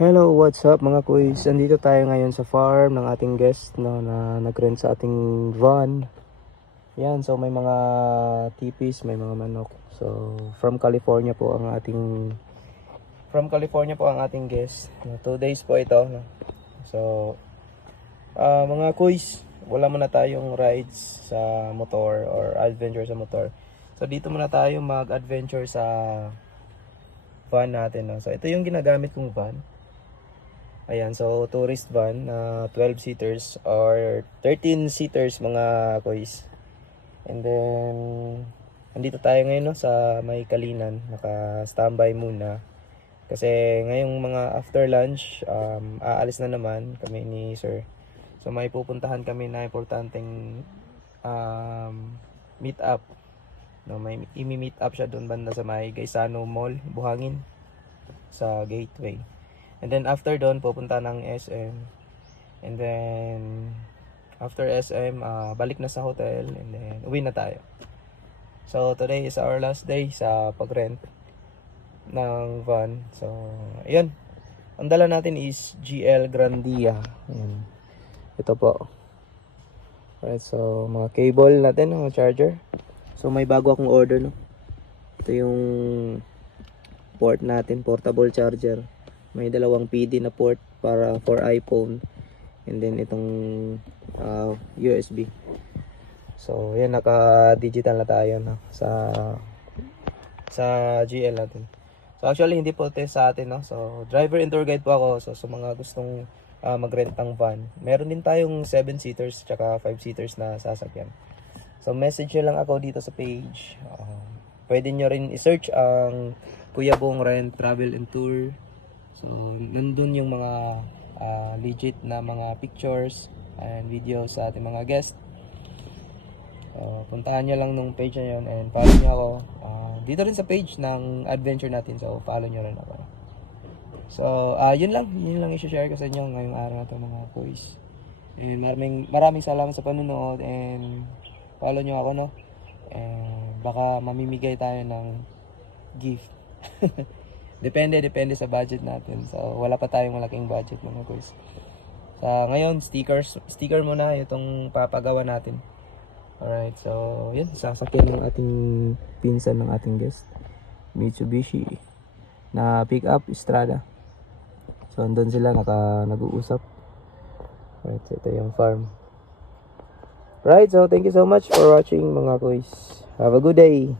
Hello, what's up mga kuys? Andito tayo ngayon sa farm ng ating guest na nag-rent sa ating van. Yan, so may mga tipis, may mga manok. So from California po ang ating guest. 2 days po ito, no? So mga kuys, wala muna tayong rides sa motor or adventure sa motor. So dito muna tayo mag-adventure sa van natin, no? So ito yung ginagamit kong van. Ayan, so tourist van na 12 seaters or 13 seaters mga kuys. And then andito tayo ngayon, no, sa may Kalinan. Naka-standby muna kasi ngayong mga after lunch aalis na naman kami ni sir. So may pupuntahan kami na importanteng meet up, no, may imi-meet up siya doon banda sa may Gaisano Mall, Buhangin, sa Gateway. And then after doon pupunta ng SM. And then after SM balik na sa hotel and then uwi na tayo. So today is our last day sa pag-rent ng van. So ayun. Ang dala natin is GL Grandia. Ayan. Ito po. Alright, so mga cable natin, mga charger. So may bago akong order, no. Ito yung port natin, portable charger. May dalawang PD na port para for iPhone and then itong USB. So yan, naka-digital na tayo, no, sa GL natin. So actually hindi po test sa atin, no. So driver and tour guide po ako. So sa mga gustong mag-rent ng van, meron din tayong 7 seaters tsaka 5 seaters na sasakyan. So message nyo lang ako dito sa page. Pwede nyo rin i-search ang Kuya Bong Rent Travel and Tour. So nandun yung mga legit na mga pictures and videos sa ating mga guests. Puntahan nyo lang nung page na yun and follow nyo ako. Dito rin sa page ng adventure natin, so follow nyo rin ako. So yun lang i-share ko sa inyo ngayong araw na ito mga boys. And maraming salamat sa panonood and follow nyo ako, no. And baka mamimigay tayo ng gift. Depende sa budget natin. So wala pa tayong malaking budget mga guys. So ngayon sticker muna itong papagawa natin. Alright, so yun, sasakyan ng ating pinsan ng ating guest, Mitsubishi na pick up Strada. So andun sila nag-uusap. Alright, so ito yung farm. Right, so thank you so much for watching mga guys. Have a good day.